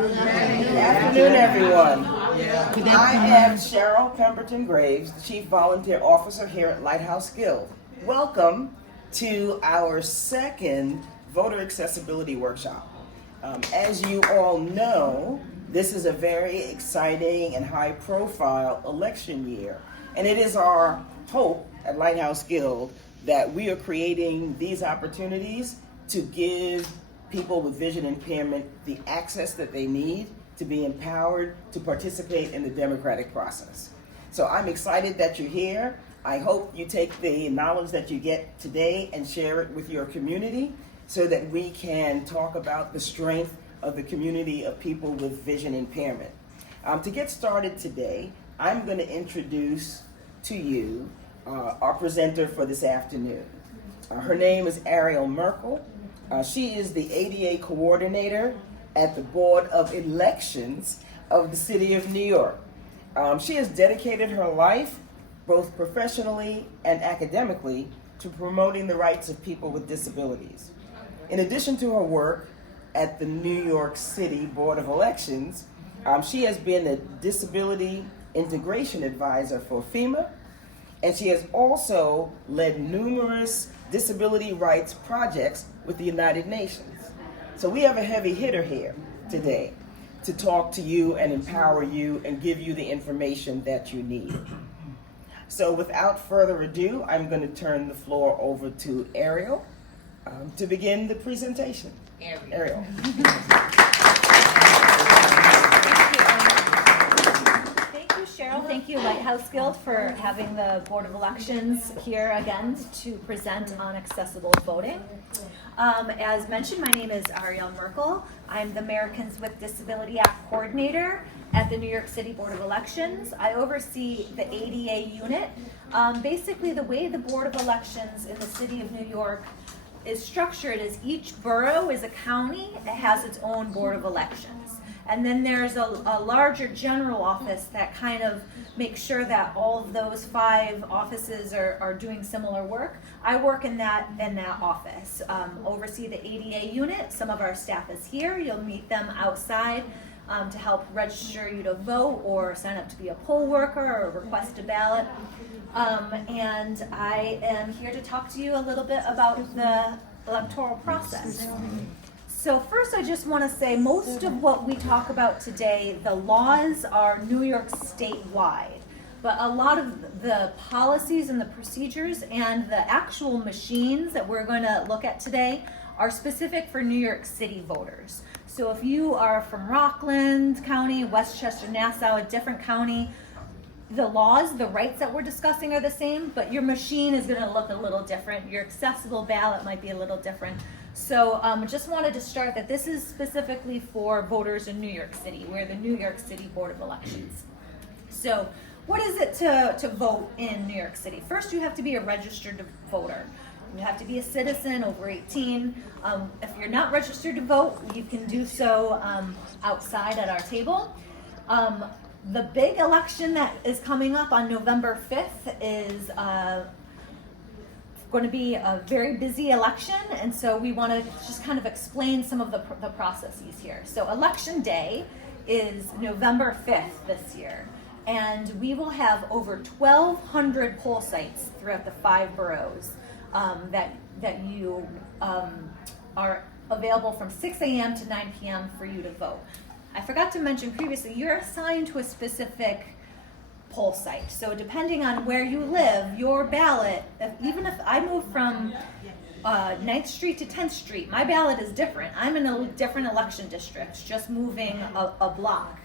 Good afternoon, everyone. I am Cheryl Pemberton Graves, the Chief Volunteer Officer here at Lighthouse Guild. Welcome to our second Voter Accessibility Workshop. As you all know, this is a very exciting and high-profile election year, and it is our hope at Lighthouse Guild that we are creating these opportunities to give people with vision impairment the access that they need to be empowered to participate in the democratic process. So I'm excited that you're here. I hope you take the knowledge that you get today and share it with your community so that we can talk about the strength of the community of people with vision impairment. To get started today, I'm going to introduce to you our presenter for this afternoon. Her name is Ariel Merkel. She is the ADA coordinator at the Board of Elections of the City of New York. She has dedicated her life, both professionally and academically, to promoting the rights of people with disabilities. In addition to her work at the New York City Board of Elections, she has been a disability integration advisor for FEMA, and she has also led numerous disability rights projects with the United Nations. So we have a heavy hitter here today to talk to you and empower you and give you the information that you need. So without further ado, I'm going to turn the floor over to Ariel to begin the presentation. Ariel. Cheryl, thank you Lighthouse Guild for having the Board of Elections here again to present on accessible voting. As mentioned, my name is Ariel Merkel. I'm the Americans with Disability Act Coordinator at the New York City Board of Elections. I oversee the ADA unit. Basically, the way the Board of Elections in the City of New York is structured is each borough is a county. It has its own Board of Elections. And then there's a larger general office that kind of makes sure that all of those 5 offices are doing similar work. I work in that office, oversee the ADA unit. Some of our staff is here. You'll meet them outside to help register you to vote or sign up to be a poll worker or request a ballot. And I am here to talk to you a little bit about the electoral process. So first, I just want to say most of what we talk about today, the laws are New York statewide, but a lot of the policies and the procedures and the actual machines that we're going to look at today are specific for New York City voters. So if you are from Rockland County, Westchester, Nassau, a different county, the laws, the rights that we're discussing are the same, but your machine is going to look a little different. Your accessible ballot might be a little different. So just wanted to start that this is specifically for voters in New York City. We're the New York City Board of Elections. So what is it to vote in New York City? First, you have to be a registered voter. You have to be a citizen over 18. If you're not registered to vote, you can do so outside at our table. The big election that is coming up on November 5th is going to be a very busy election, and so we want to just kind of explain some of the processes here. So Election Day is November 5th this year, and we will have over 1,200 poll sites throughout the 5 boroughs that you are available from 6 a.m. to 9 p.m. for you to vote. I forgot to mention previously, you're assigned to a specific poll site. So depending on where you live, your ballot, even if I move from 9th Street to 10th Street, my ballot is different. I'm in a different election district, just moving a block.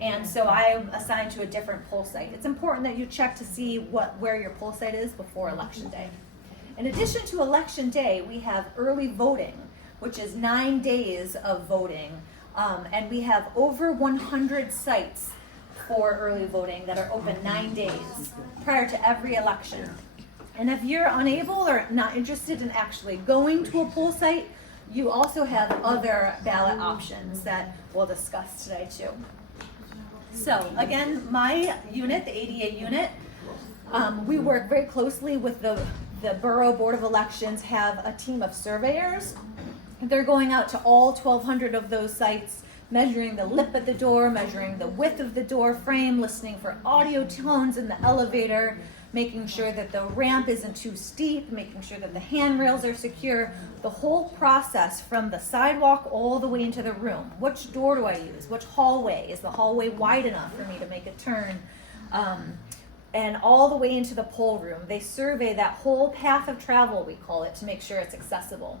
And so I'm assigned to a different poll site. It's important that you check to see where your poll site is before Election Day. In addition to Election Day, we have early voting, which is 9 days of voting. And we have over 100 sites for early voting that are open 9 days prior to every election. And if you're unable or not interested in actually going to a poll site, you also have other ballot options that we'll discuss today too. So again, my unit, the ADA unit, we work very closely with the Borough Board of Elections, have a team of surveyors. They're going out to all 1,200 of those sites measuring the lip at the door, measuring the width of the door frame, listening for audio tones in the elevator, making sure that the ramp isn't too steep, making sure that the handrails are secure, the whole process from the sidewalk all the way into the room. Which door do I use? Which hallway? Is the hallway wide enough for me to make a turn? And all the way into the poll room. They survey that whole path of travel, we call it, to make sure it's accessible.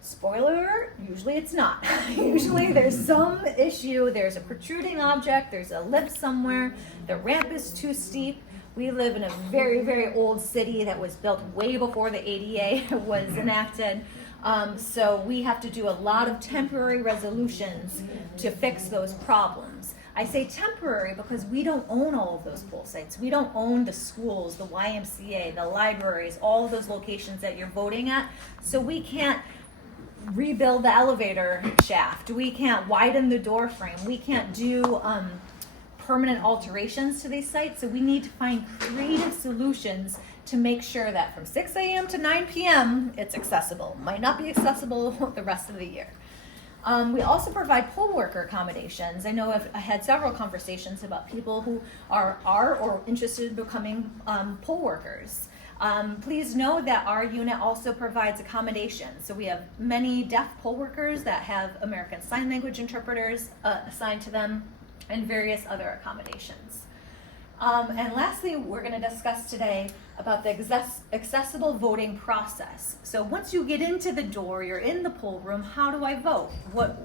Spoiler alert, usually it's not. Usually there's some issue, there's a protruding object, there's a lip somewhere, the ramp is too steep. We live in a very, very old city that was built way before the ADA was enacted. So we have to do a lot of temporary resolutions to fix those problems. I say temporary because we don't own all of those poll sites. We don't own the schools, the YMCA, the libraries, all of those locations that you're voting at. So we can't rebuild the elevator shaft. We can't widen the door frame. We can't do permanent alterations to these sites. So we need to find creative solutions to make sure that from 6 a.m. to 9 p.m. it's accessible. Might not be accessible the rest of the year. We also provide poll worker accommodations. I know I had several conversations about people who are or interested in becoming poll workers. Please know that our unit also provides accommodations. So we have many deaf poll workers that have American Sign Language interpreters assigned to them and various other accommodations. And lastly, we're going to discuss today about the accessible voting process. So once you get into the door, you're in the poll room, how do I vote?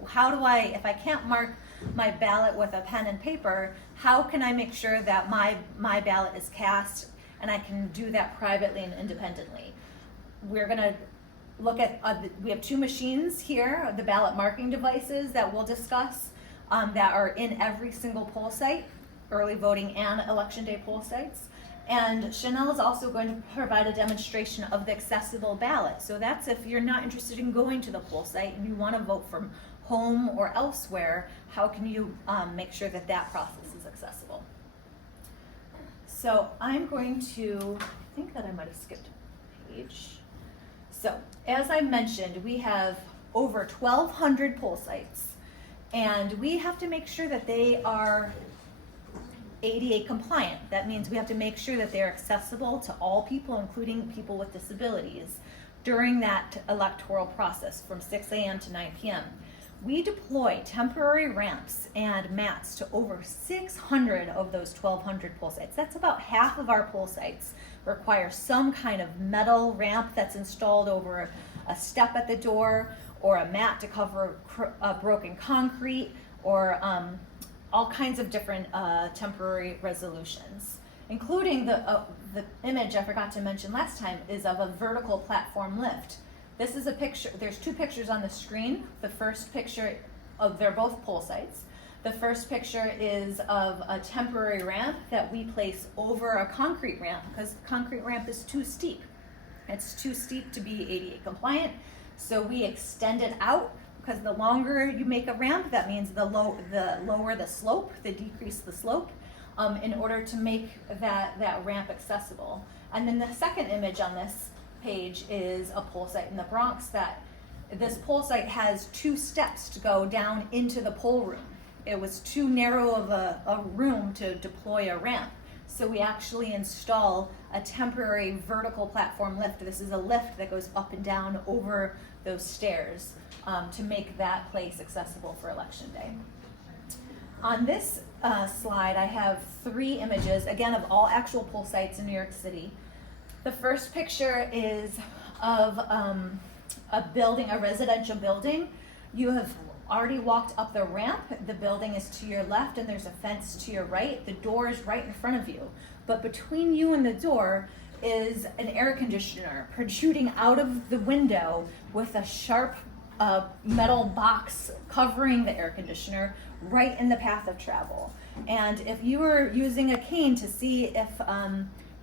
How do I, if I can't mark my ballot with a pen and paper, how can I make sure that my ballot is cast and I can do that privately and independently? We're going to look at, we have two machines here, the ballot marking devices that we'll discuss that are in every single poll site, early voting and election day poll sites. And Chanel is also going to provide a demonstration of the accessible ballot. So that's if you're not interested in going to the poll site and you want to vote from home or elsewhere, how can you make sure that that process is accessible? So I'm going to, I think that I might have skipped a page. So as I mentioned, we have over 1,200 poll sites, and we have to make sure that they are ADA compliant. That means we have to make sure that they're accessible to all people, including people with disabilities, during that electoral process from 6 a.m. to 9 p.m. We deploy temporary ramps and mats to over 600 of those 1,200 poll sites. That's about half of our poll sites require some kind of metal ramp that's installed over a step at the door, or a mat to cover broken concrete, or all kinds of different temporary resolutions, including the image I forgot to mention last time is of a vertical platform lift. This is a picture, there's two pictures on the screen. The first picture they're both poll sites. The first picture is of a temporary ramp that we place over a concrete ramp because the concrete ramp is too steep. It's too steep to be ADA compliant, so we extend it out. Because the longer you make a ramp, that means the lower the slope, the decrease the slope, in order to make that ramp accessible. And then the second image on this page is a poll site in the Bronx this poll site has 2 steps to go down into the poll room. It was too narrow of a room to deploy a ramp. So we actually install a temporary vertical platform lift. This is a lift that goes up and down over those stairs to make that place accessible for Election Day. On this slide, I have 3 images, again, of all actual poll sites in New York City. The first picture is of a building, a residential building. You have already walked up the ramp. The building is to your left and there's a fence to your right. The door is right in front of you. But between you and the door is an air conditioner protruding out of the window with a sharp metal box covering the air conditioner right in the path of travel. And if you were using a cane to see if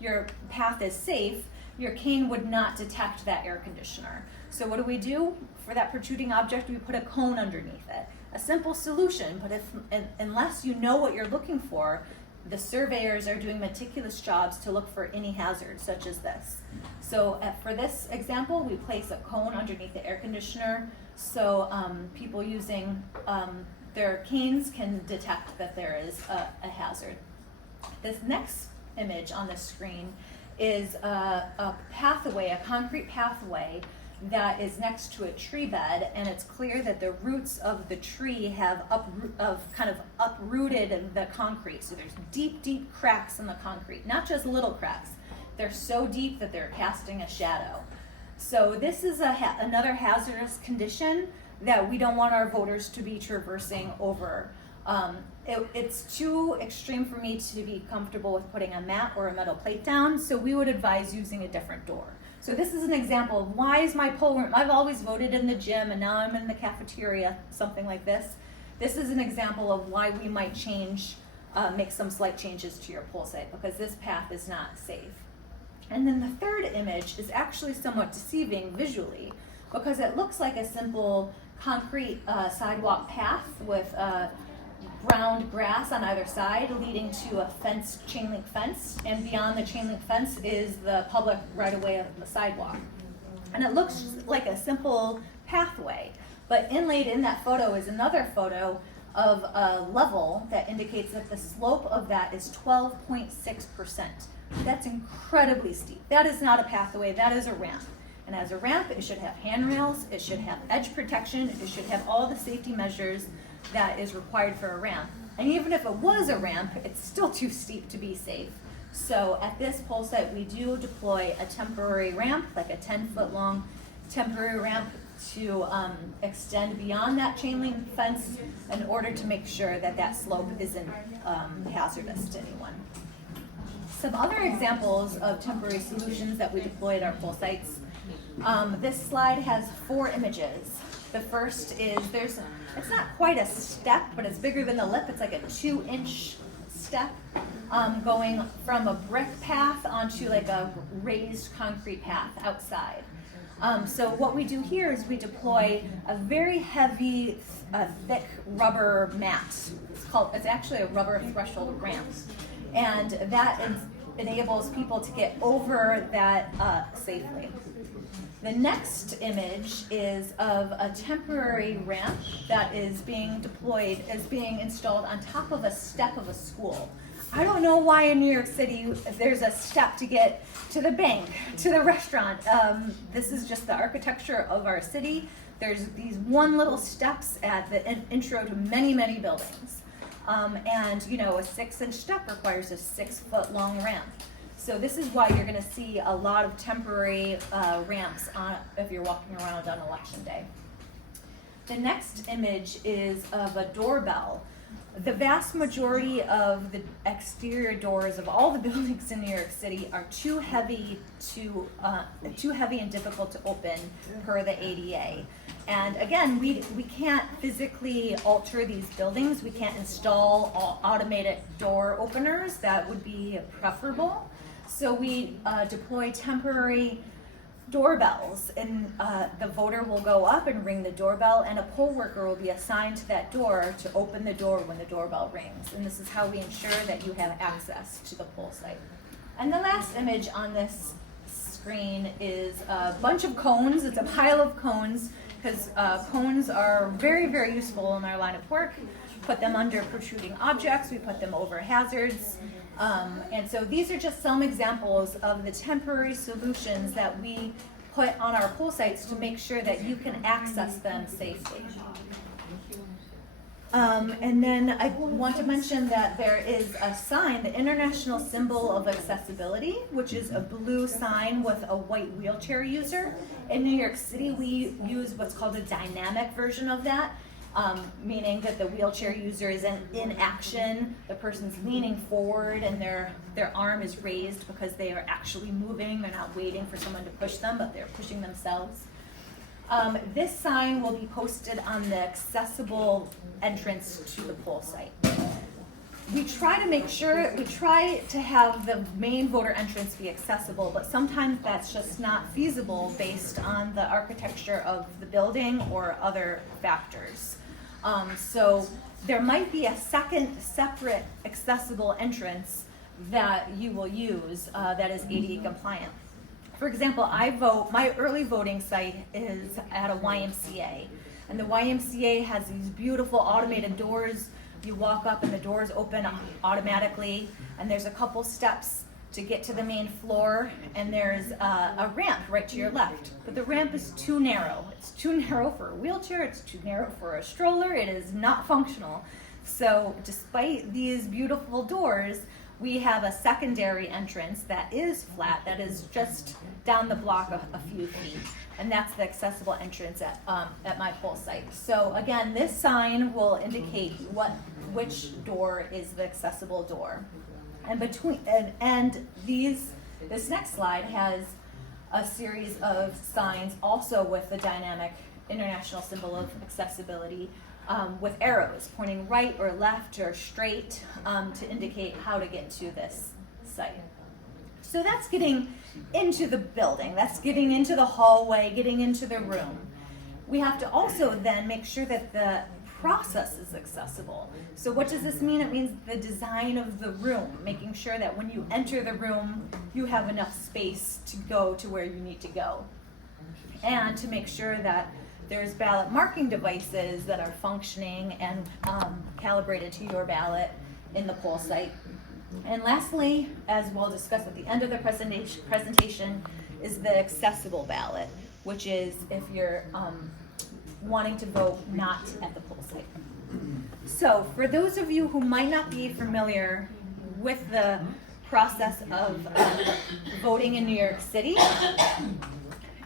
your path is safe, your cane would not detect that air conditioner. So what do? For that protruding object, we put a cone underneath it. A simple solution, but unless you know what you're looking for, the surveyors are doing meticulous jobs to look for any hazards such as this. So for this example, we place a cone underneath the air conditioner, so people using their canes can detect that there is a hazard. This next image on the screen is a pathway, a concrete pathway that is next to a tree bed, and it's clear that the roots of the tree have uprooted the concrete. So there's deep, deep cracks in the concrete, not just little cracks. They're so deep that they're casting a shadow. So this is another hazardous condition that we don't want our voters to be traversing over. It's too extreme for me to be comfortable with putting a mat or a metal plate down, so we would advise using a different door. So this is an example of why is my poll room, I've always voted in the gym and now I'm in the cafeteria, something like this. This is an example of why we might make some slight changes to your poll site, because this path is not safe. And then the third image is actually somewhat deceiving visually, because it looks like a simple concrete sidewalk path with brown grass on either side leading to a chain link fence, and beyond the chain link fence is the public right of way of the sidewalk. And it looks like a simple pathway, but inlaid in that photo is another photo of a level that indicates that the slope of that is 12.6%. That's incredibly steep. That is not a pathway, that is a ramp. And as a ramp, it should have handrails, it should have edge protection, it should have all the safety measures that is required for a ramp. And even if it was a ramp, it's still too steep to be safe. So at this poll site, we do deploy a temporary ramp, like a 10-foot long temporary ramp to extend beyond that chain link fence in order to make sure that that slope isn't hazardous to anyone. Some other examples of temporary solutions that we deploy at our poll sites. This slide has 4 images. The first is, it's not quite a step, but it's bigger than a lip. It's like a 2-inch step going from a brick path onto like a raised concrete path outside. So what we do here is we deploy a very heavy, thick rubber mat. It's actually a rubber threshold ramp. And that enables people to get over that safely. The next image is of a temporary ramp that is being installed on top of a step of a school. I don't know why in New York City there's a step to get to the bank, to the restaurant. This is just the architecture of our city. There's these one little steps at the intro to many, many buildings. And you know, a 6-inch step requires a 6-foot long ramp. So this is why you're gonna see a lot of temporary ramps if you're walking around on election day. The next image is of a doorbell. The vast majority of the exterior doors of all the buildings in New York City are too heavy and difficult to open per the ADA. And again, we can't physically alter these buildings. We can't install automated door openers. That would be preferable. So we deploy temporary doorbells, and the voter will go up and ring the doorbell, and a poll worker will be assigned to that door to open the door when the doorbell rings. And this is how we ensure that you have access to the poll site. And the last image on this screen is a bunch of cones. It's a pile of cones, because cones are very, very useful in our line of work. Put them under protruding objects, we put them over hazards. And so these are just some examples of the temporary solutions that we put on our poll sites to make sure that you can access them safely. And then I want to mention that there is a sign, the International Symbol of Accessibility, which is a blue sign with a white wheelchair user. In New York City, we use what's called a dynamic version of that. Meaning that the wheelchair user is in action, the person's leaning forward and their arm is raised because they are actually moving. They're not waiting for someone to push them, but they're pushing themselves. This sign will be posted on the accessible entrance to the poll site. We try to have the main voter entrance be accessible, but sometimes that's just not feasible based on the architecture of the building or other factors. So there might be a second separate accessible entrance that you will use that is ADA compliant. For example, my early voting site is at a YMCA. And the YMCA has these beautiful automated doors. You walk up and the doors open automatically, and there's a couple steps to get to the main floor, and there's a ramp right to your left. But the ramp is too narrow. It's too narrow for a wheelchair, it's too narrow for a stroller, it is not functional. So despite these beautiful doors, we have a secondary entrance that is flat, that is just down the block a few feet. And that's the accessible entrance at my poll site. So again, this sign will indicate which door is the accessible door. And this next slide has a series of signs also with the dynamic international symbol of accessibility, with arrows pointing right or left or straight to indicate how to get to this site. So that's getting into the building, that's getting into the hallway, getting into the room. We have to also then make sure that the process is accessible. So what does this mean? It means the design of the room, making sure that when you enter the room, you have enough space to go to where you need to go. And to make sure that there's ballot marking devices that are functioning and calibrated to your ballot in the poll site. And lastly, as we'll discuss at the end of the presentation, is the accessible ballot, which is if you're wanting to vote not at the poll site. So for those of you who might not be familiar with the process of voting in New York City,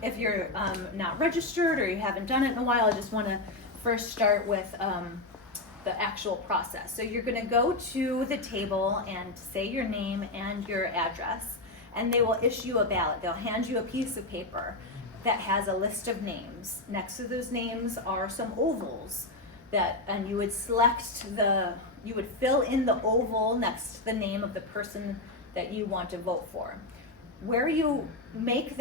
if you're not registered or you haven't done it in a while, I just want to first start with the actual process. So you're going to go to the table and say your name and your address, and they will issue a ballot. They'll hand you a piece of paper that has a list of names. Next to those names are some ovals and you would you would fill in the oval next to the name of the person that you want to vote for. Where you make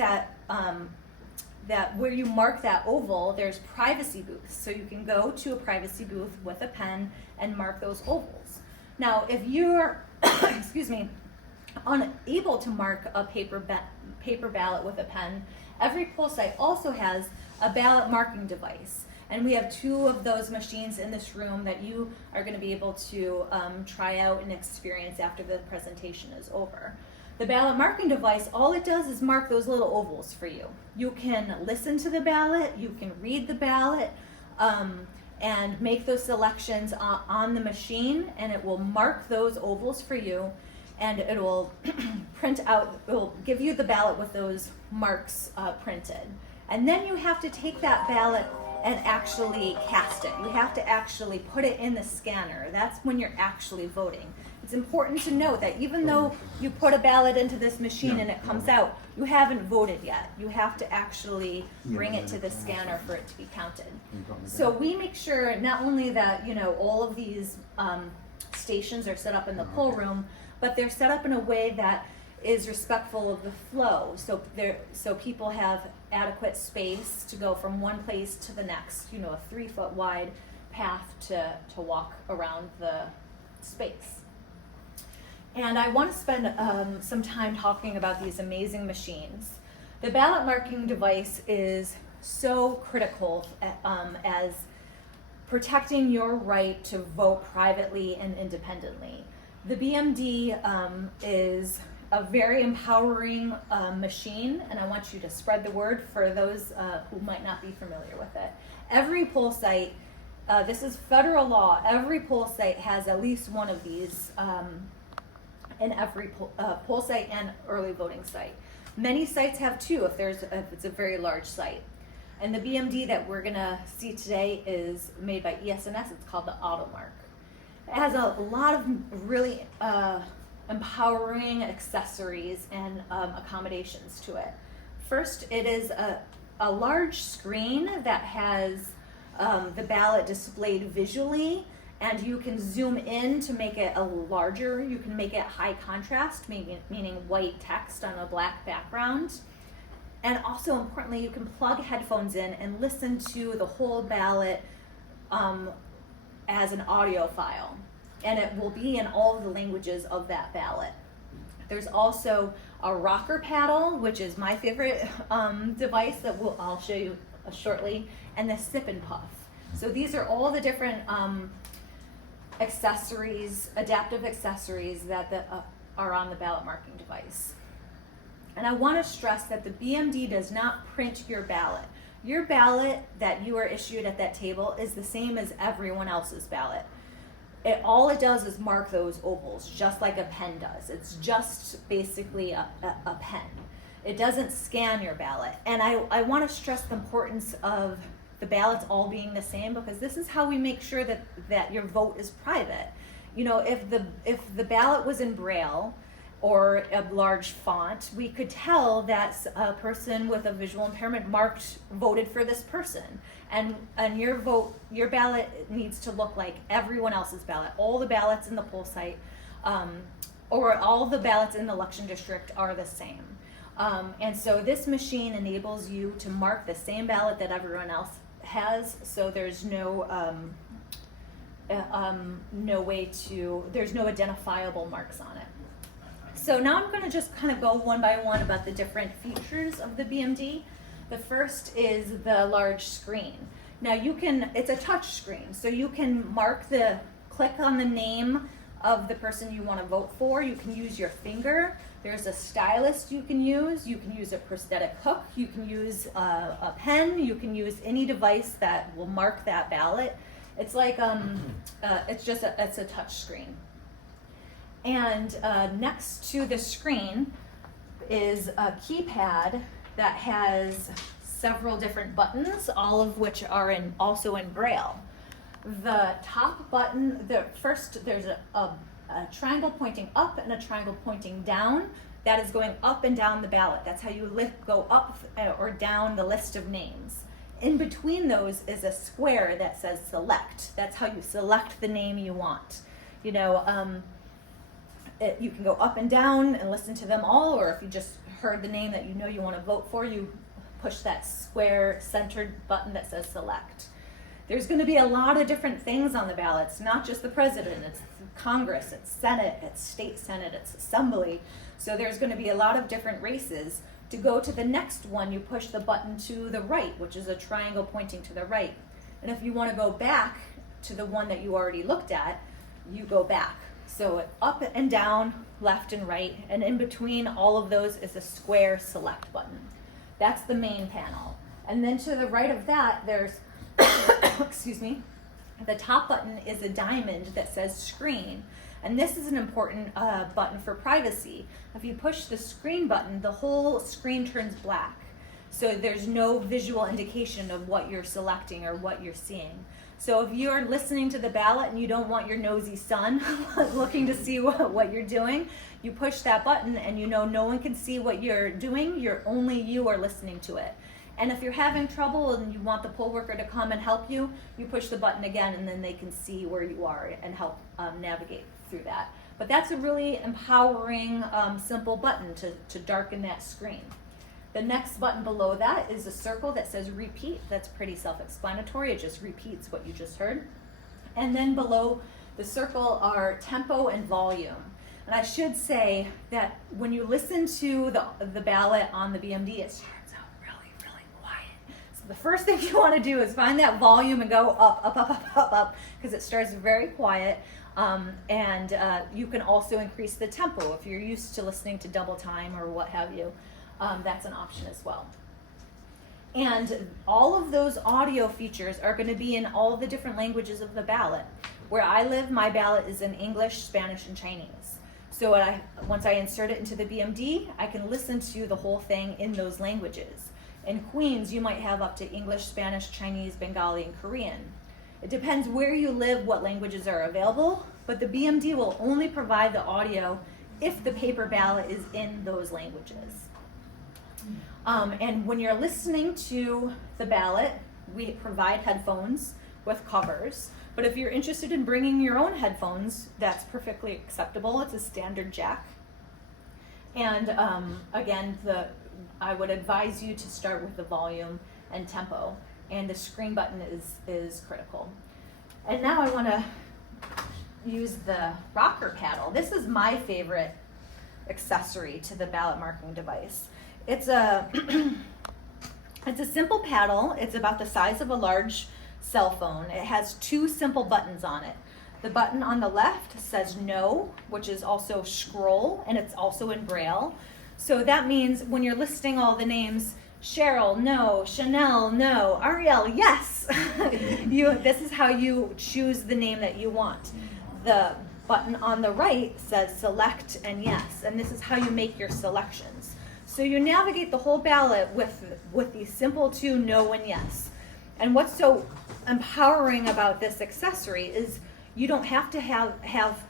where you mark that oval, there's privacy booths. So you can go to a privacy booth with a pen and mark those ovals. Now, if you're, unable to mark a paper ballot with a pen, every poll site also has a ballot marking device. And we have 2 of those machines in this room that you are going to be able to try out and experience after the presentation is over. The ballot marking device, all it does is mark those little ovals for you. You can listen to the ballot, you can read the ballot, and make those selections on the machine, and it will mark those ovals for you, and it will it will give you the ballot with those marks printed. And then you have to take that ballot and actually cast it. You have to actually put it in the scanner. That's when you're actually voting. It's important to note that even though you put a ballot into this machine and it comes out, you haven't voted yet. You have to actually bring it to the scanner for it to be counted. So we make sure not only that all of these stations are set up in the poll room, but they're set up in a way that is respectful of the flow. So people have adequate space to go from one place to the next. A 3-foot wide path to walk around the space. And I want to spend some time talking about these amazing machines. The ballot marking device is so critical as protecting your right to vote privately and independently. The BMD is a very empowering machine, and I want you to spread the word for those who might not be familiar with it. Every poll site, this is federal law, every poll site has at least one of these in every poll site and early voting site. Many sites have 2 if it's a very large site. And the BMD that we're gonna see today is made by ES&S. It's called the AutoMark. It has a lot of really empowering accessories and accommodations to it. First, it is a large screen that has the ballot displayed visually, and you can zoom in to make it larger. You can make it high contrast, meaning white text on a black background. And also importantly, you can plug headphones in and listen to the whole ballot as an audio file. And it will be in all of the languages of that ballot. There's also a rocker paddle, which is my favorite device that I'll show you shortly, and the sip and puff. So these are all the different accessories, adaptive accessories that are on the ballot marking device. And I want to stress that the BMD does not print your ballot. Your ballot that you are issued at that table is the same as everyone else's ballot. All it does is mark those ovals, just like a pen does. It's just basically a pen. It doesn't scan your ballot. And I want to stress the importance of the ballots all being the same, because this is how we make sure that your vote is private. You know, if the ballot was in Braille or a large font, we could tell that a person with a visual impairment voted for this person. And your ballot needs to look like everyone else's ballot. All the ballots in the poll site, or all the ballots in the election district are the same. And so this machine enables you to mark the same ballot that everyone else has, so there's no there's no identifiable marks on it. So now I'm going to just kind of go one by one about the different features of the BMD. The first is the large screen. Now it's a touch screen, so you can click on the name of the person you want to vote for. You can use your finger. There's a stylus you can use. You can use a prosthetic hook. You can use a pen. You can use any device that will mark that ballot. It's like it's a touch screen. And next to the screen is a keypad that has several different buttons, all of which are also in Braille. The top button, there's a triangle pointing up and a triangle pointing down. That is going up and down the ballot. That's how you go up or down the list of names. In between those is a square that says select. That's how you select the name you want. You know, you can go up and down and listen to them all, or if you just heard the name that you know you want to vote for, you push that square centered button that says select. There's going to be a lot of different things on the ballot. It's not just the president, it's Congress, it's Senate, it's state Senate, it's assembly. So there's going to be a lot of different races. To go to the next one, you push the button to the right, which is a triangle pointing to the right. And if you want to go back to the one that you already looked at, you go back. So up and down, left and right, and in between all of those is a square select button. That's the main panel. And then to the right of that, there's excuse me, the top button is a diamond that says screen. And this is an important button for privacy. If you push the screen button, the whole screen turns black. So there's no visual indication of what you're selecting or what you're seeing. So if you're listening to the ballot and you don't want your nosy son looking to see what you're doing, you push that button and you know no one can see what you're doing, only you are listening to it. And if you're having trouble and you want the poll worker to come and help you, you push the button again and then they can see where you are and help navigate through that. But that's a really empowering, simple button to darken that screen. The next button below that is a circle that says repeat. That's pretty self-explanatory. It just repeats what you just heard. And then below the circle are tempo and volume. And I should say that when you listen to the ballot on the BMD, it starts out really, really quiet. So the first thing you want to do is find that volume and go up, up, up, up, up, up, because it starts very quiet. And you can also increase the tempo if you're used to listening to double time or what have you. That's an option as well. And all of those audio features are going to be in all the different languages of the ballot. Where I live, my ballot is in English, Spanish, and Chinese. So once I insert it into the BMD, I can listen to the whole thing in those languages. In Queens, you might have up to English, Spanish, Chinese, Bengali, and Korean. It depends where you live, what languages are available, but the BMD will only provide the audio if the paper ballot is in those languages. And when you're listening to the ballot, we provide headphones with covers. But if you're interested in bringing your own headphones, that's perfectly acceptable. It's a standard jack. And again, I would advise you to start with the volume and tempo. And the screen button is critical. And now I want to use the rocker paddle. This is my favorite accessory to the ballot marking device. It's a simple paddle. It's about the size of a large cell phone. It has two simple buttons on it. The button on the left says no, which is also scroll, and it's also in Braille. So that means when you're listing all the names, Cheryl, no, Chanel, no, Ariel, yes. This is how you choose the name that you want. The button on the right says select and yes, and this is how you make your selections. So you navigate the whole ballot with these simple two no and yes. And what's so empowering about this accessory is you don't have to have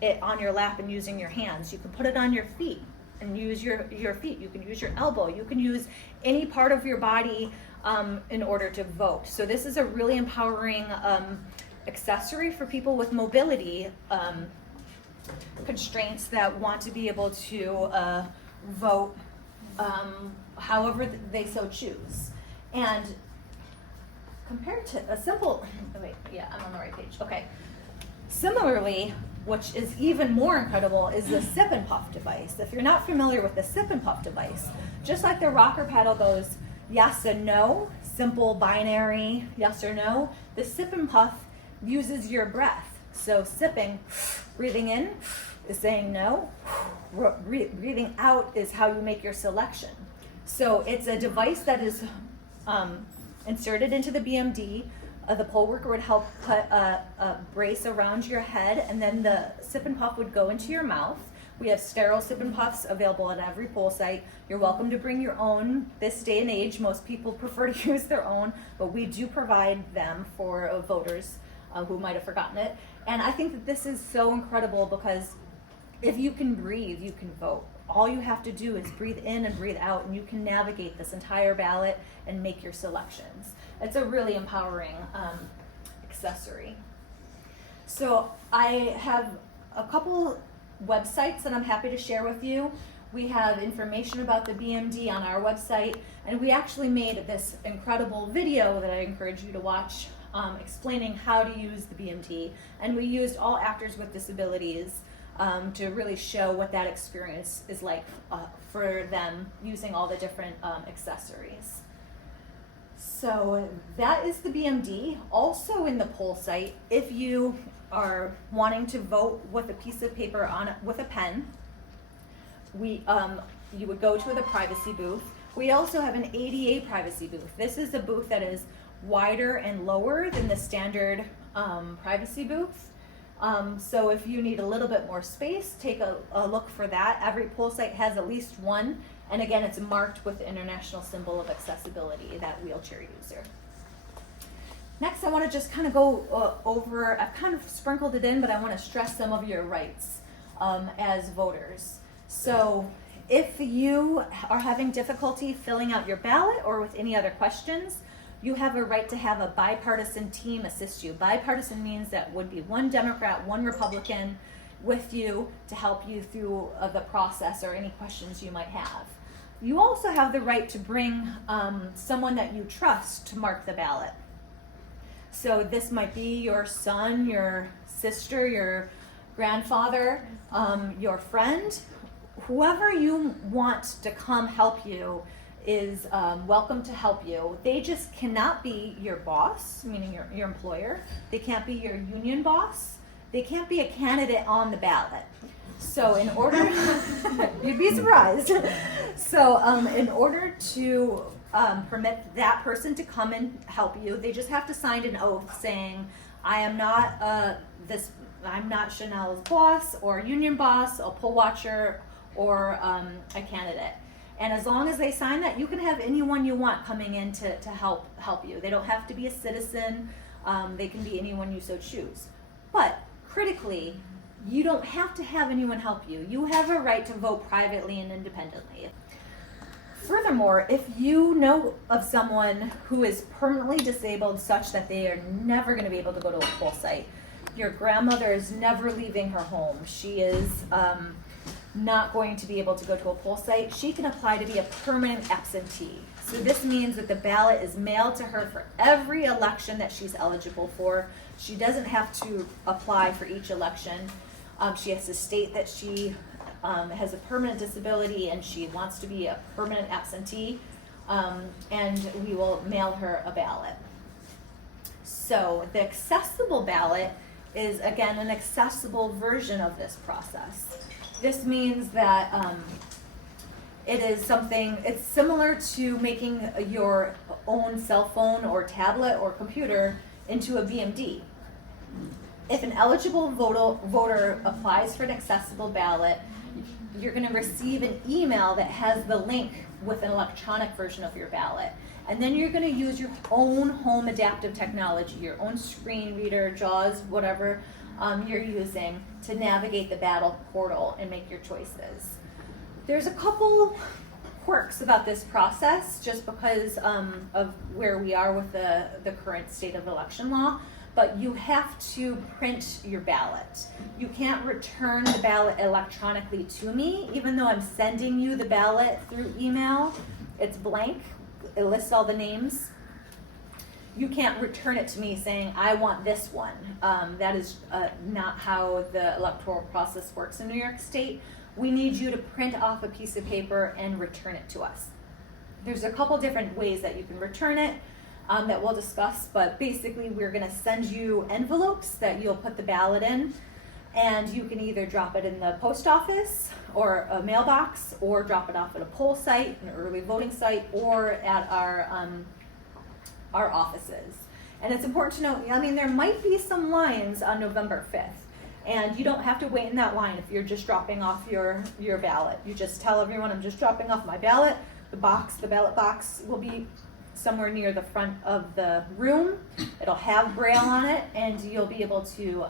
it on your lap and using your hands. You can put it on your feet and use your feet. You can use your elbow. You can use any part of your body in order to vote. So this is a really empowering accessory for people with mobility constraints that want to be able to vote however they so choose. And compared to a simple, I'm on the right page. Okay. Similarly, which is even more incredible, is the sip and puff device. If you're not familiar with the sip and puff device, just like the rocker paddle goes yes and no, simple binary yes or no, the sip and puff uses your breath. So sipping, breathing in is saying no, breathing out is how you make your selection. So it's a device that is inserted into the BMD. The poll worker would help put a brace around your head, and then the sip and puff would go into your mouth. We have sterile sip and puffs available at every poll site. You're welcome to bring your own. This day and age, most people prefer to use their own, but we do provide them for voters who might have forgotten it. And I think that this is so incredible because if you can breathe, you can vote. All you have to do is breathe in and breathe out, and you can navigate this entire ballot and make your selections. It's a really empowering accessory. So I have a couple websites that I'm happy to share with you. We have information about the BMD on our website, and we actually made this incredible video that I encourage you to watch explaining how to use the BMD. And we used all actors with disabilities to really show what that experience is like for them using all the different accessories. So that is the BMD. Also in the poll site, if you are wanting to vote with a piece of paper on it with a pen, you would go to the privacy booth. We also have an ADA privacy booth. This is a booth that is wider and lower than the standard privacy booth. So if you need a little bit more space, take a look for that. Every poll site has at least one, and again, it's marked with the international symbol of accessibility, that wheelchair user. Next, I want to just kind of go over, I've kind of sprinkled it in, but I want to stress some of your rights as voters. So if you are having difficulty filling out your ballot or with any other questions, you have a right to have a bipartisan team assist you. Bipartisan means that would be one Democrat, one Republican with you to help you through the process or any questions you might have. You also have the right to bring someone that you trust to mark the ballot. So this might be your son, your sister, your grandfather, your friend. Whoever you want to come help you is welcome to help you. They just cannot be your boss, meaning your employer. They can't be your union boss. They can't be a candidate on the ballot. So in order, you'd be surprised. So in order to permit that person to come and help you, they just have to sign an oath saying, I am not I'm not Chanel's boss or union boss, a poll watcher, or a candidate. And as long as they sign that, you can have anyone you want coming in to help you. They don't have to be a citizen. They can be anyone you so choose. But critically, you don't have to have anyone help you. You have a right to vote privately and independently. Furthermore, if you know of someone who is permanently disabled such that they are never going to be able to go to a poll site, your grandmother is never leaving her home, she is not going to be able to go to a poll site, she can apply to be a permanent absentee. So this means that the ballot is mailed to her for every election that she's eligible for. She doesn't have to apply for each election. She has to state that she has a permanent disability and she wants to be a permanent absentee, and we will mail her a ballot. So the accessible ballot is, again, an accessible version of this process. This means that it's similar to making your own cell phone or tablet or computer into a BMD. If an eligible voter applies for an accessible ballot, you're going to receive an email that has the link with an electronic version of your ballot. And then you're going to use your own home adaptive technology, your own screen reader, JAWS, whatever you're using to navigate the ballot portal and make your choices. There's a couple quirks about this process just because of where we are with the current state of election law, but you have to print your ballot. You can't return the ballot electronically to me, even though I'm sending you the ballot through email. It's blank. It lists all the names. You can't return it to me saying, I want this one. That is not how the electoral process works in New York State. We need you to print off a piece of paper and return it to us. There's a couple different ways that you can return it that we'll discuss, but basically we're gonna send you envelopes that you'll put the ballot in, and you can either drop it in the post office or a mailbox, or drop it off at a poll site, an early voting site, or at our offices. And it's important to note, I mean, there might be some lines on November 5th, and you don't have to wait in that line if you're just dropping off your ballot. You just tell everyone, I'm just dropping off my ballot. The ballot box will be somewhere near the front of the room. It'll have Braille on it, and you'll be able to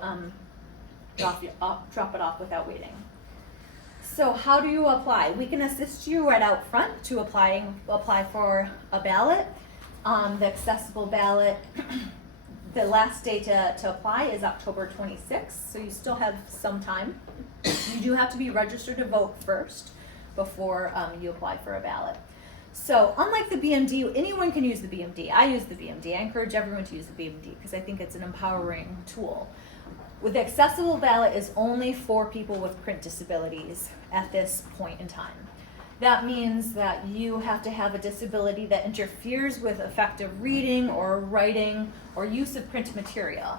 drop it off without waiting. So how do you apply? We can assist you right out front to apply for a ballot. The accessible ballot, the last day to apply is October 26th, so you still have some time. You do have to be registered to vote first before you apply for a ballot. So unlike the BMD, anyone can use the BMD. I use the BMD. I encourage everyone to use the BMD because I think it's an empowering tool. With the accessible ballot is only for people with print disabilities at this point in time. That means that you have to have a disability that interferes with effective reading or writing or use of print material.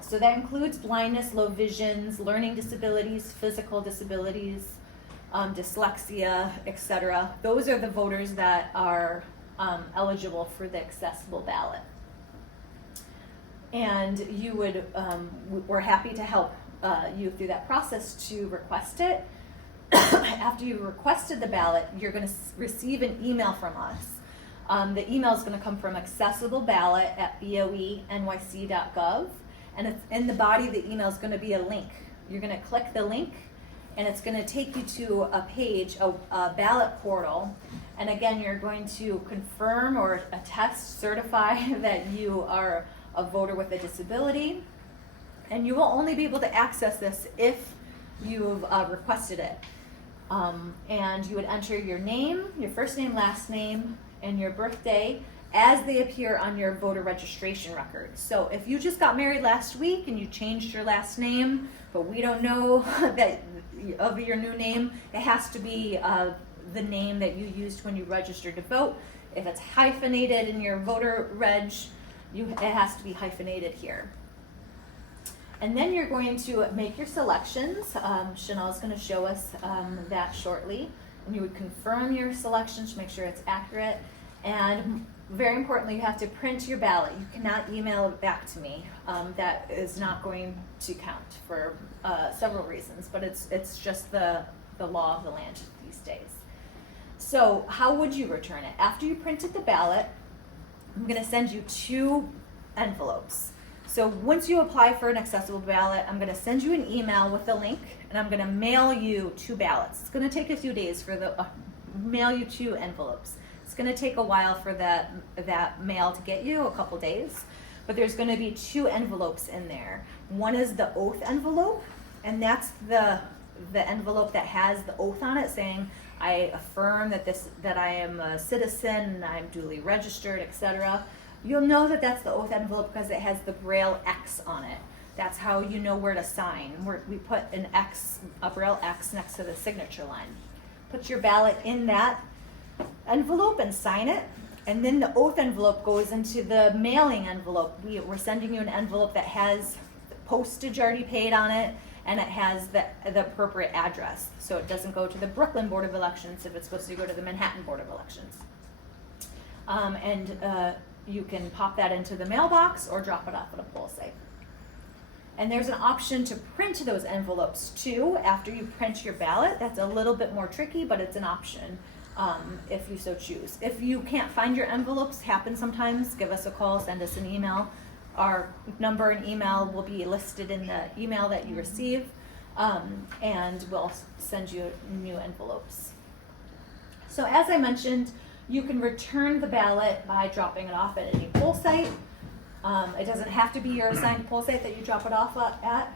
So that includes blindness, low visions, learning disabilities, physical disabilities, dyslexia, etc. Those are the voters that are eligible for the accessible ballot. And you would, we're happy to help you through that process to request it. After you've requested the ballot, you're going to receive an email from us. The email is going to come from accessibleballot@boenyc.gov, and it's in the body of the email is going to be a link. You're going to click the link, and it's going to take you to a page, a ballot portal. And again, you're going to confirm or attest, certify that you are a voter with a disability, and you will only be able to access this if you've requested it. And you would enter your name, your first name, last name, and your birthday as they appear on your voter registration record. So if you just got married last week and you changed your last name, but we don't know that of your new name, it has to be the name that you used when you registered to vote. If it's hyphenated in your voter reg, it has to be hyphenated here. And then you're going to make your selections. Chanel is going to show us that shortly. And you would confirm your selections to make sure it's accurate. And very importantly, you have to print your ballot. You cannot email it back to me. That is not going to count for several reasons, but it's just the law of the land these days. So how would you return it? After you printed the ballot, I'm going to send you 2 envelopes. So once you apply for an accessible ballot, I'm going to send you an email with the link, and I'm going to mail you 2 ballots. It's going to take a few days for mail you 2 envelopes. It's going to take a while for that mail to get you, a couple days, but there's going to be 2 envelopes in there. One is the oath envelope, and that's the envelope that has the oath on it saying, I affirm that I am a citizen, and I'm duly registered, etc. You'll know that that's the oath envelope because it has the Braille X on it. That's how you know where to sign. We put an X, a Braille X next to the signature line. Put your ballot in that envelope and sign it. And then the oath envelope goes into the mailing envelope. We're sending you an envelope that has postage already paid on it, and it has the appropriate address. So it doesn't go to the Brooklyn Board of Elections if it's supposed to go to the Manhattan Board of Elections. You can pop that into the mailbox or drop it off at a poll site. And there's an option to print those envelopes too after you print your ballot. That's a little bit more tricky, but it's an option if you so choose. If you can't find your envelopes, happens sometimes, give us a call, send us an email. Our number and email will be listed in the email that you receive, and we'll send you new envelopes. So as I mentioned, you can return the ballot by dropping it off at any poll site. It doesn't have to be your assigned poll site that you drop it off at,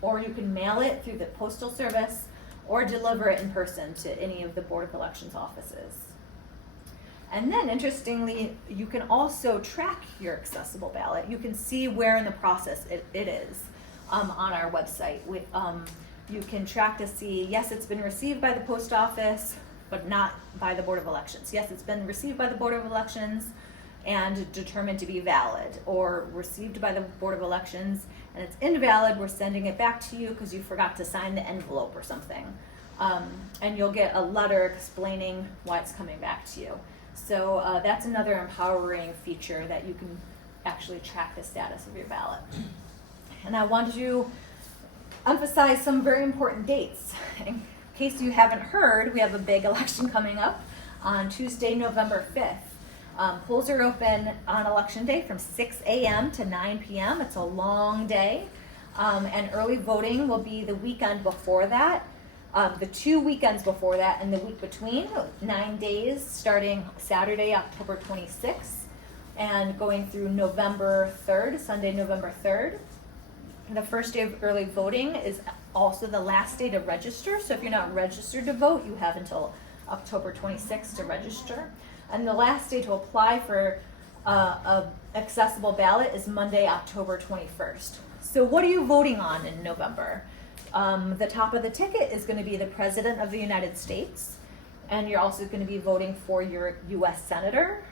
or you can mail it through the Postal Service or deliver it in person to any of the Board of Elections offices. And then, interestingly, you can also track your accessible ballot. You can see where in the process it is on our website. You can track to see, yes, it's been received by the post office, but not by the Board of Elections. Yes, it's been received by the Board of Elections and determined to be valid, or received by the Board of Elections and it's invalid, we're sending it back to you because you forgot to sign the envelope or something. And you'll get a letter explaining why it's coming back to you. So that's another empowering feature that you can actually track the status of your ballot. And I want to emphasize some very important dates. In case you haven't heard, we have a big election coming up on Tuesday, November 5th. Polls are open on election day from 6 a.m. to 9 p.m. It's a long day. And early voting will be the weekend before that, the 2 weekends before that, and the week between, 9 days, starting Saturday, October 26th, and going through November 3rd, Sunday, November 3rd. The first day of early voting is also the last day to register. So if you're not registered to vote, you have until October 26th to register. And the last day to apply for a accessible ballot is Monday, October 21st. So what are you voting on in November? The top of the ticket is going to be the President of the United States, and you're also going to be voting for your U.S. Senator,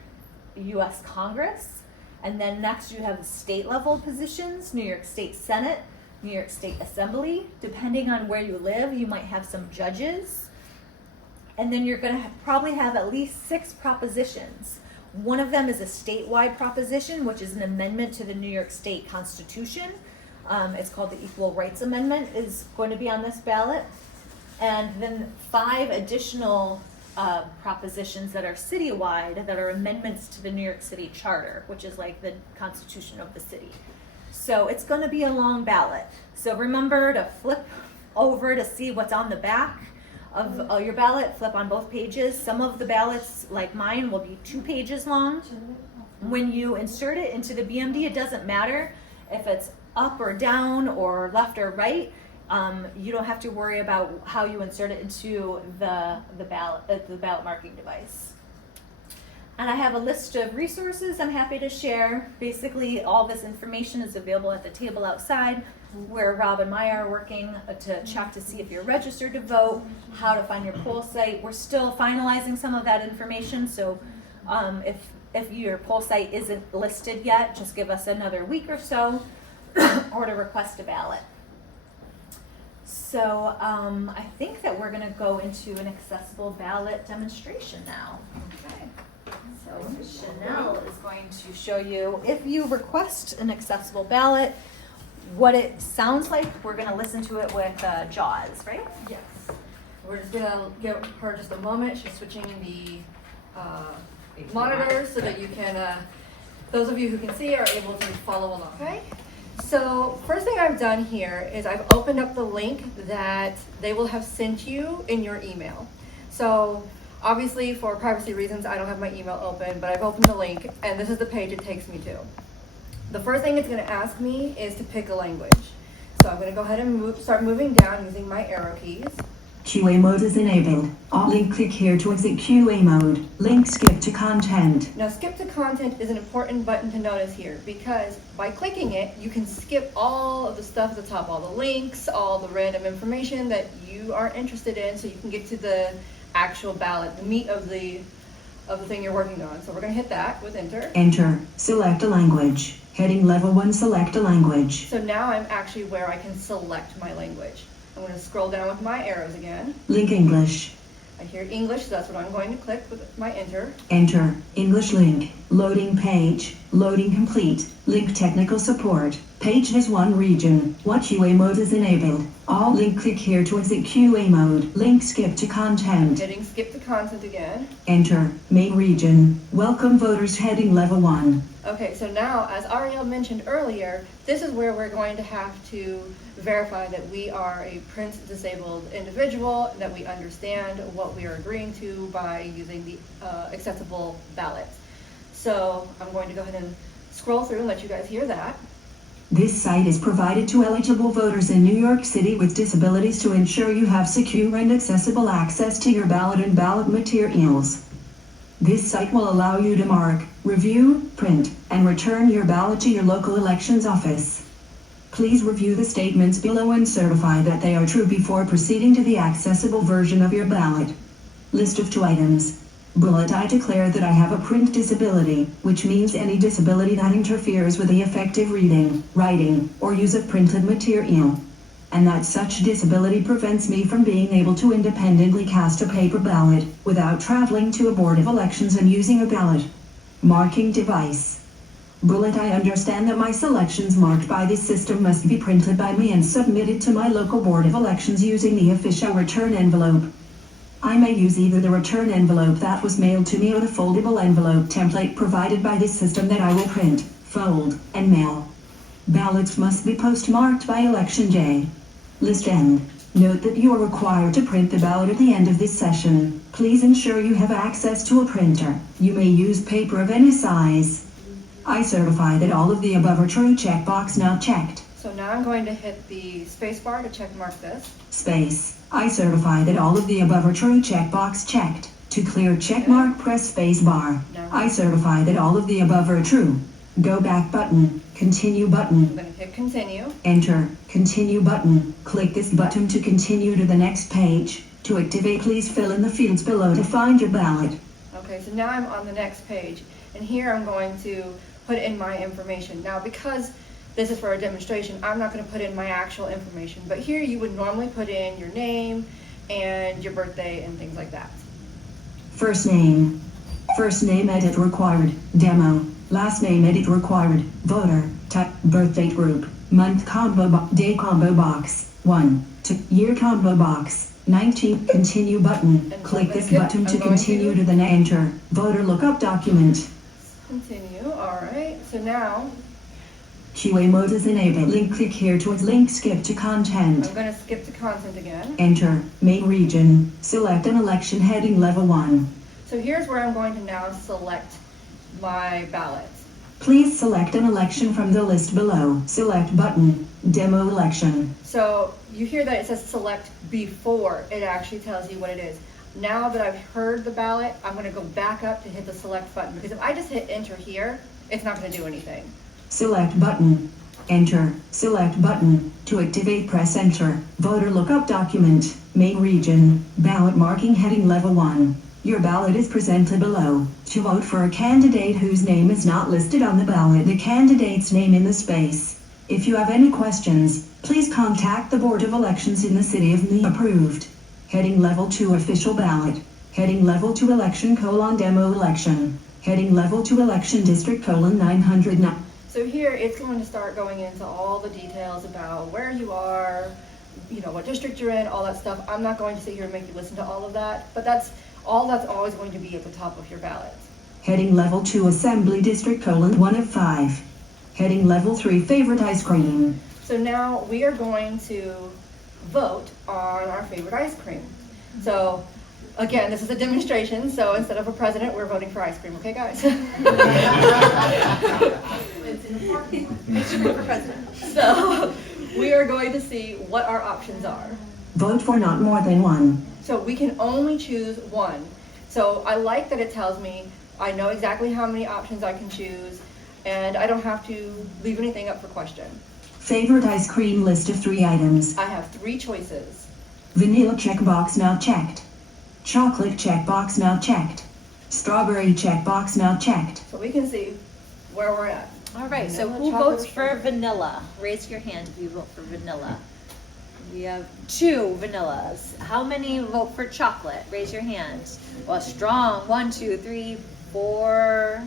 U.S. Congress, and then next you have state level positions, New York State Senate, New York State Assembly. Depending on where you live, you might have some judges. And then you're going to probably have at least 6 propositions. One of them is a statewide proposition, which is an amendment to the New York State Constitution. It's called the Equal Rights Amendment, is going to be on this ballot. And then 5 additional propositions that are citywide that are amendments to the New York City Charter, which is like the Constitution of the city. So it's going to be a long ballot. So remember to flip over to see what's on the back of your ballot. Flip on both pages. Some of the ballots, like mine, will be 2 pages long. When you insert it into the BMD, it doesn't matter if it's up or down or left or right. You don't have to worry about how you insert it into the ballot marking device. And I have a list of resources I'm happy to share. Basically, all this information is available at the table outside, where Rob and Maya are working to check to see if you're registered to vote, how to find your poll site. We're still finalizing some of that information, so if your poll site isn't listed yet, just give us another week or so, or to request a ballot. So I think that we're going to go into an accessible ballot demonstration now. Okay. So Chanel is going to show you, if you request an accessible ballot, what it sounds like. We're going to listen to it with JAWS, right? Yes. We're just going to give her just a moment. She's switching the monitors so that you can, those of you who can see are able to follow along. Okay. So first thing I've done here is I've opened up the link that they will have sent you in your email. So obviously for privacy reasons, I don't have my email open, but I've opened the link and this is the page it takes me to. The first thing it's going to ask me is to pick a language. So I'm going to go ahead and start moving down using my arrow keys. QA mode is enabled. Link click here to exit QA mode. Link skip to content. Now skip to content is an important button to notice here because by clicking it, you can skip all of the stuff at the top, all the links, all the random information that you are interested in, so you can get to the actual ballot, the meat of the of the thing you're working on. So we're going to hit that with enter. Enter. Select a language. Heading level 1, select a language. So now I'm actually where I can select my language. I'm going to scroll down with my arrows again. Link English. I hear English, so that's what I'm going to click with my enter. Enter. English link. Loading page. Loading complete. Link technical support. Page has one region. What QA mode is enabled? All link click here to exit QA mode. Link skip to content. Hitting skip to content again. Enter. Main region. Welcome voters heading level 1. Okay, so now, as Ariel mentioned earlier, this is where we're going to have to verify that we are a print disabled individual, that we understand what we are agreeing to by using the accessible ballot. So I'm going to go ahead and scroll through and let you guys hear that. This site is provided to eligible voters in New York City with disabilities to ensure you have secure and accessible access to your ballot and ballot materials. This site will allow you to mark, review, print, and return your ballot to your local elections office. Please review the statements below and certify that they are true before proceeding to the accessible version of your ballot. List of 2 items. Bullet: I declare that I have a print disability, which means any disability that interferes with the effective reading, writing, or use of printed material, and that such disability prevents me from being able to independently cast a paper ballot without traveling to a board of elections and using a ballot marking device. Bullet: I understand that my selections marked by this system must be printed by me and submitted to my local board of elections using the official return envelope. I may use either the return envelope that was mailed to me or the foldable envelope template provided by this system that I will print, fold, and mail. Ballots must be postmarked by election day. List end. Note that you are required to print the ballot at the end of this session. Please ensure you have access to a printer. You may use paper of any size. I certify that all of the above are true. Checkbox not checked. So now I'm going to hit the space bar to check mark this. Space. I certify that all of the above are true. Checkbox checked. To clear checkmark, press space bar. I certify that all of the above are true. Go back button. Continue button. I'm going to hit continue. Enter. Continue button. Click this button to continue to the next page. To activate, please fill in the fields below to find your ballot. Okay, so now I'm on the next page, and here I'm going to put in my information. Now, because this is for a demonstration, I'm not going to put in my actual information, but here you would normally put in your name and your birthday and things like that. First name. First name edit required. Demo. Last name edit required. Voter. Type. Birthday group. Month combo day combo box. 1. To year combo box. 19. Continue button. And Click this yep, button to I'm going continue to the enter. Voter lookup document. Continue. All right. So now QA mode is enabled. Link click here to link skip to content. I'm going to skip to content again. Enter. Main region. Select an election heading level 1. So here's where I'm going to now select my ballot. Please select an election from the list below. Select button. Demo election. So you hear that it says select before it actually tells you what it is. Now that I've heard the ballot, I'm going to go back up to hit the select button, because if I just hit enter here, it's not going to do anything. Select button. Enter. Select button. To activate, press enter. Voter lookup document. Main region. Ballot marking heading level 1. Your ballot is presented below. To vote for a candidate whose name is not listed on the ballot, the candidate's name in the space. If you have any questions, please contact the Board of Elections in the City of New York. Approved. Heading level 2 official ballot. Heading level 2 election : demo election. Heading level 2 election district : 909. So here it's going to start going into all the details about where you are, you know, what district you're in, all that stuff. I'm not going to sit here and make you listen to all of that, but that's always going to be at the top of your ballot. Heading level 2 assembly district : 1 of 5. Heading level 3 favorite ice cream. So now we are going to vote on our favorite ice cream. So again, this is a demonstration, so instead of a president, we're voting for ice cream, okay guys? It's for president. So we are going to see what our options are. Vote for not more than 1. So we can only choose one. So I like that it tells me I know exactly how many options I can choose, and I don't have to leave anything up for question. Favorite ice cream list of 3 items. I have 3 choices. Vanilla checkbox not checked. Chocolate checkbox not checked. Strawberry checkbox not checked. So we can see where we're at. All right, so Vanilla, who chocolate, votes or for strawberry? vanilla? Raise your hand if you vote for vanilla. We have 2 vanillas. How many vote for chocolate? Raise your hand. Well, strong. 1, 2, 3, 4,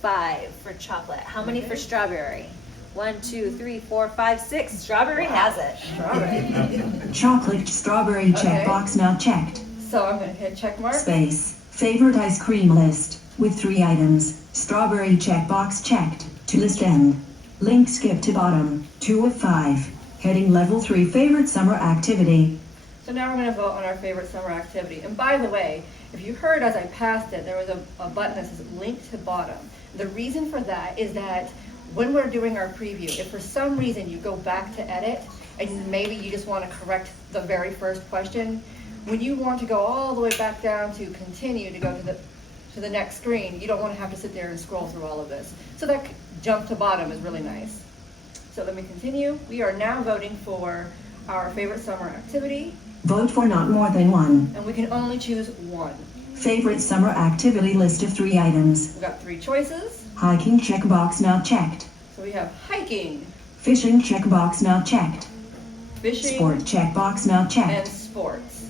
5 for chocolate. How many for strawberry? 1, 2, 3, 4, 5, 6. Strawberry has it. Strawberry. Chocolate strawberry Okay. checkbox not checked. So I'm gonna hit check mark. Space. Favorite ice cream list. With 3 items. Strawberry checkbox checked. To list end. Link skip to bottom. 2 of 5. Heading level 3 favorite summer activity. So now we're gonna vote on our favorite summer activity. And by the way, if you heard as I passed it, there was a button that says link to bottom. The reason for that is that when we're doing our preview, if for some reason you go back to edit and maybe you just want to correct the very first question, when you want to go all the way back down to continue to go to the next screen, you don't want to have to sit there and scroll through all of this. So that jump to bottom is really nice. So let me continue. We are now voting for our favorite summer activity, Vote for not more than 1. and we can only choose one. Favorite summer activity list of 3 items. We've got 3 choices. Hiking checkbox not checked. So we have hiking, Fishing checkbox not checked. fishing, Sport checkbox not and checked. sports.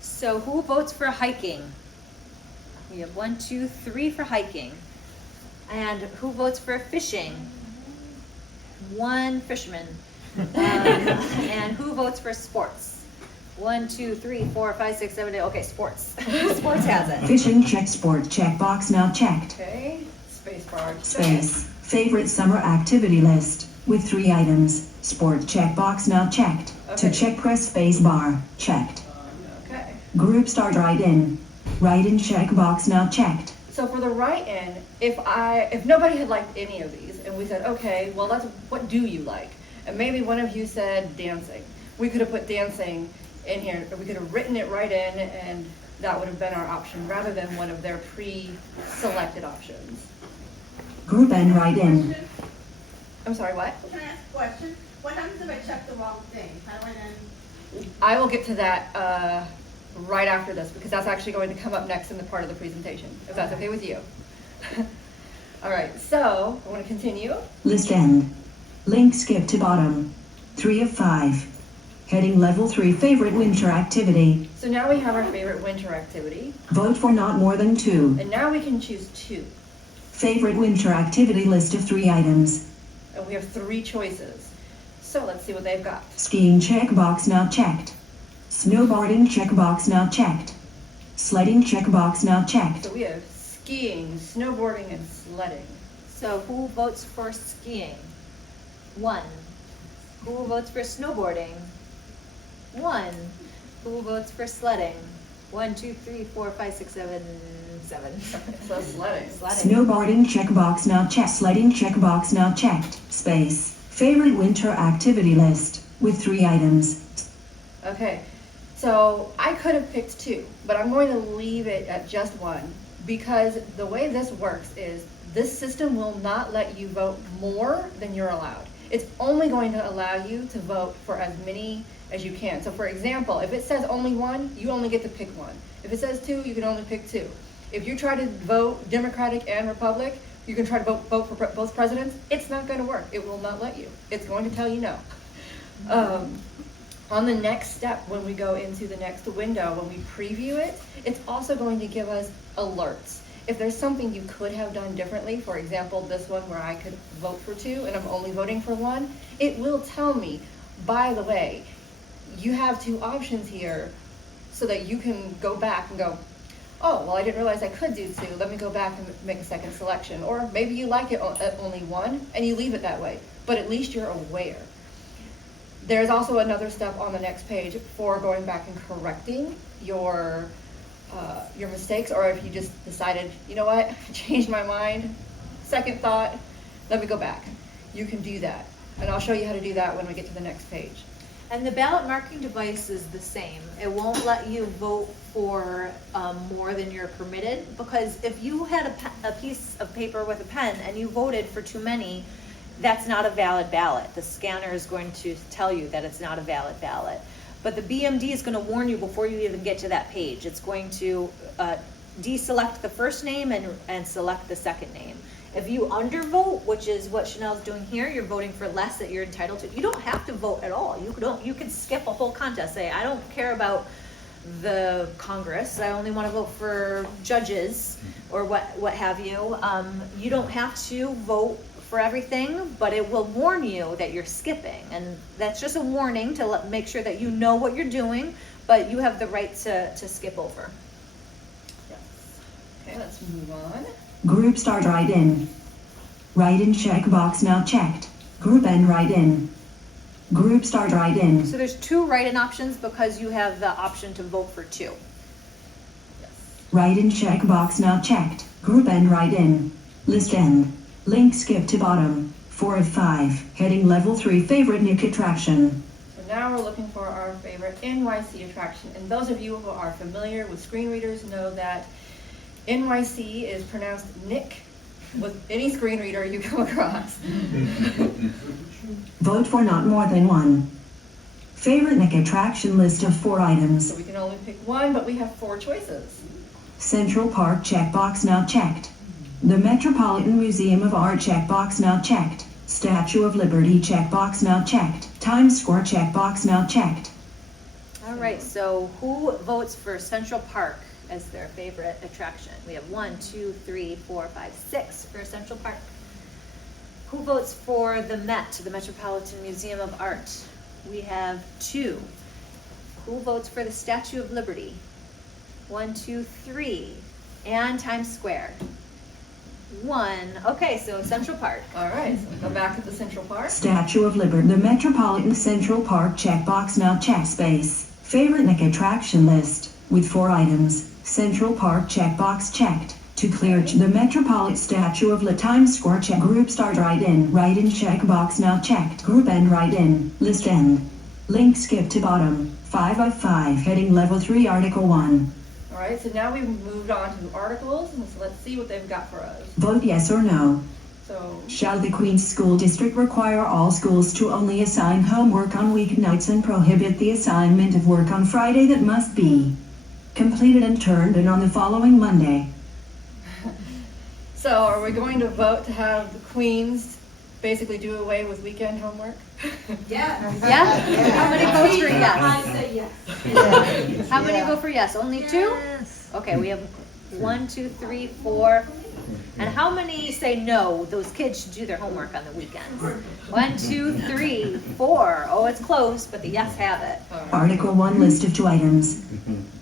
So who votes for hiking? We have 1, 2, 3 for hiking. And who votes for fishing? 1 fisherman. And who votes for sports? 1, 2, 3, 4, 5, 6, 7, 8. Okay, sports. Sports has it. Fishing check sport checkbox not checked. Okay, space bar. Space. Favorite summer activity list. With 3 items. Sport checkbox not checked. Okay. To check press space bar. Checked. Okay. Group start write-in. Write-in checkbox not checked. So for the write-in, if nobody had liked any of these, and we said, okay, well, what do you like? And maybe one of you said dancing. We could have put dancing in here, or we could have written it right in, and that would have been our option, rather than one of their pre-selected options. Group and write-in. I'm sorry, what? Can I ask a question? What happens if I check the wrong thing? How do I then? I will get to that right after this, because that's actually going to come up next in the part of the presentation, if that's okay with you. All right, so I want to continue. List end. Link skip to bottom. 3 of 5. Heading level 3 favorite winter activity. So now we have our favorite winter activity, Vote for not more than 2. and now we can choose 2. Favorite winter activity list of 3 items. And we have 3 choices. So let's see what they've got. Skiing checkbox not checked. Snowboarding checkbox not checked. Sledding checkbox not checked. So we have skiing, snowboarding, and sledding. So who votes for skiing? 1. Who votes for snowboarding? 1. Who votes for sledding? 1, 2, 3, 4, 5, 6, 7, 7. So sledding. Sledding. Snowboarding checkbox not checked. Sledding checkbox not checked. Space. Favorite winter activity list. With 3 items. Okay, so I could have picked 2, but I'm going to leave it at just 1, because the way this works is this system will not let you vote more than you're allowed. It's only going to allow you to vote for as many as you can. So for example, if it says only 1, you only get to pick 1. If it says 2, you can only pick 2. If you try to vote Democratic and Republic, you can try to vote for both presidents, it's not going to work. It will not let you. It's going to tell you no. On the next step, when we go into the next window, when we preview it, it's also going to give us alerts. If there's something you could have done differently, for example, this one where I could vote for 2 and I'm only voting for 1, it will tell me, by the way, you have 2 options here, so that you can go back and go, oh, well, I didn't realize I could do 2. Let me go back and make a second selection. Or maybe you like it at only 1 and you leave it that way, but at least you're aware. There's also another step on the next page for going back and correcting your mistakes, or if you just decided, you know what, I changed my mind, second thought, let me go back. You can do that, and I'll show you how to do that when we get to the next page. And the ballot marking device is the same. It won't let you vote for more than you're permitted, because if you had a piece of paper with a pen and you voted for too many, that's not a valid ballot. The scanner is going to tell you that it's not a valid ballot. but the BMD is going to warn you before you even get to that page. It's going to deselect the first name and select the second name. If you undervote, which is what Chanel's doing here, you're voting for less that you're entitled to. You don't have to vote at all. You can skip a whole contest. Say, I don't care about the Congress. I only want to vote for judges or what have you. You don't have to vote for everything, but it will warn you that you're skipping, and that's just a warning to make sure that you know what you're doing, but you have the right to skip over. Yes. Okay, let's move on. Group start write-in. Write-in checkbox not checked. Group end write-in. Group start write-in. So there's 2 write-in options because you have the option to vote for 2. Yes. Write-in checkbox not checked. Group end write-in. List end. Link skip to bottom. 4 of 5. Heading level 3 favorite Nick attraction. So now we're looking for our favorite NYC attraction. And those of you who are familiar with screen readers know that NYC is pronounced Nick with any screen reader you come across. Vote for not more than 1. Favorite Nick attraction list of 4 items. So we can only pick one, but we have 4 choices. Central Park checkbox not checked. The Metropolitan Museum of Art checkbox not checked. Statue of Liberty checkbox not checked. Times Square checkbox not checked. All right, so who votes for Central Park as their favorite attraction? We have 1, 2, 3, 4, 5, 6 for Central Park. Who votes for the Met, the Metropolitan Museum of Art? We have 2. Who votes for the Statue of Liberty? 1, 2, 3. And Times Square. 1. Okay, so Central Park. All right, so we go back to the Central Park. Statue of Liberty. The Metropolitan Central Park checkbox not checked space. Favorite Nick attraction list with 4 items. Central Park checkbox checked. To clear the Metropolitan Statue of Times Square check. Group start write-in. Write-in checkbox not checked. Group end write-in. List end. Link skip to bottom. 5 of 5. Heading level 3 Article 1. All right, so now we've moved on to articles, and so let's see what they've got for us. Vote yes or no. So, Shall the Queens School District require all schools to only assign homework on weeknights and prohibit the assignment of work on Friday that must be completed and turned in on the following Monday? so are we going to vote to have the Queens basically do away with weekend homework? Yeah. Yeah? How many votes for yes? I say yes. How many vote for yes? Only 2? Okay, we have 1, 2, 3, 4. And how many say no? Those kids should do their homework on the weekends. 1, 2, 3, 4. Oh, it's close, but the yes have it. Article 1 list of 2 items.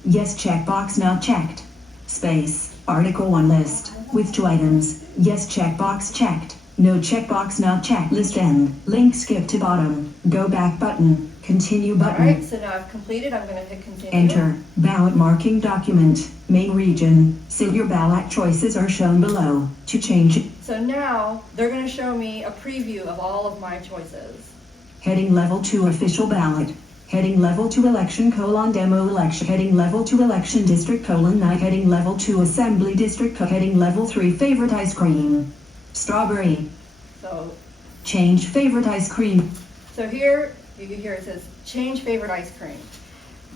Yes checkbox not checked. Space. Article 1 list with 2 items. Yes checkbox checked. No checkbox not checked. List end. Link skip to bottom. Go back button. Continue All button. right, so now I've completed. I'm going to hit continue. Enter. Ballot marking document. Main region. So your ballot choices are shown below. To change it. So now they're going to show me a preview of all of my choices. Heading level 2 official ballot. Heading level 2 election : demo election. Heading level 2 election district : night. Heading level 2 assembly district. Heading level 3 favorite ice cream. Strawberry. So, Change favorite ice cream. so here you can hear it says change favorite ice cream.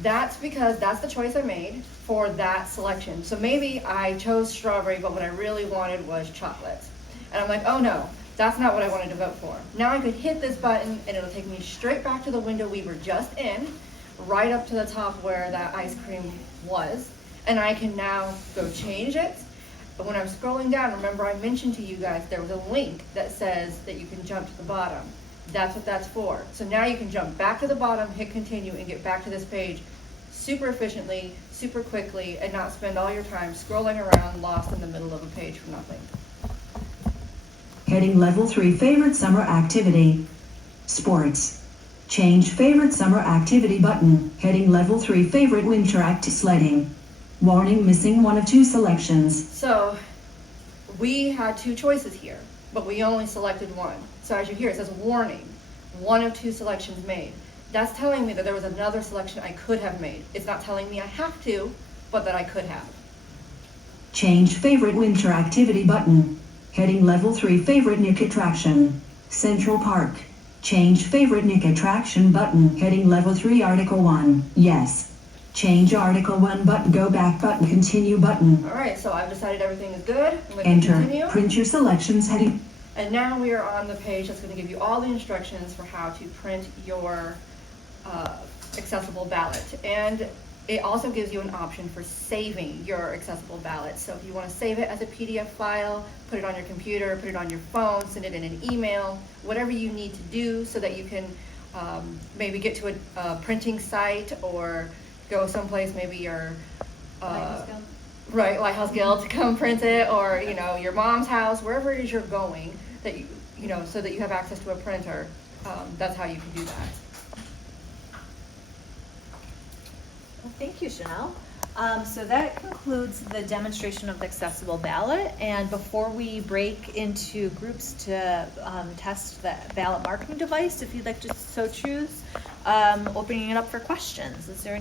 That's because that's the choice I made for that selection. So maybe I chose strawberry, but what I really wanted was chocolate. And I'm like, oh no, that's not what I wanted to vote for. Now I could hit this button and it'll take me straight back to the window we were just in, right up to the top where that ice cream was. And I can now go change it. But when I'm scrolling down, remember I mentioned to you guys there was a link that says that you can jump to the bottom. That's what that's for. So now you can jump back to the bottom, hit continue, and get back to this page super efficiently, super quickly, and not spend all your time scrolling around lost in the middle of a page for nothing. Heading level 3 favorite summer activity. Sports. Change favorite summer activity button. Heading level 3 favorite winter activity. Sledding. Warning, missing 1 of 2 selections. So we had 2 choices here, but we only selected 1. So as you hear, it says warning, 1 of 2 selections made. That's telling me that there was another selection I could have made. It's not telling me I have to, but that I could have. Change favorite winter activity button. Heading level 3 favorite Nick attraction. Central Park. Change favorite Nick attraction button, heading level 3, Article 1, yes. Change Article 1 button, go back button, continue button. All right, so I've decided everything is good. I'm going to Enter, continue. print your selections heading. And now we are on the page that's going to give you all the instructions for how to print your accessible ballot. And it also gives you an option for saving your accessible ballot. So if you want to save it as a PDF file, put it on your computer, put it on your phone, send it in an email, whatever you need to do so that you can maybe get to a printing site or go someplace, maybe your Lighthouse Guild to come print it, or your mom's house, wherever it is you're going, that you know, so that you have access to a printer. That's how you can do that. Well, thank you, Chanel. So that concludes the demonstration of the accessible ballot. And before we break into groups to test the ballot marking device, if you'd like to so choose, opening it up for questions. Is there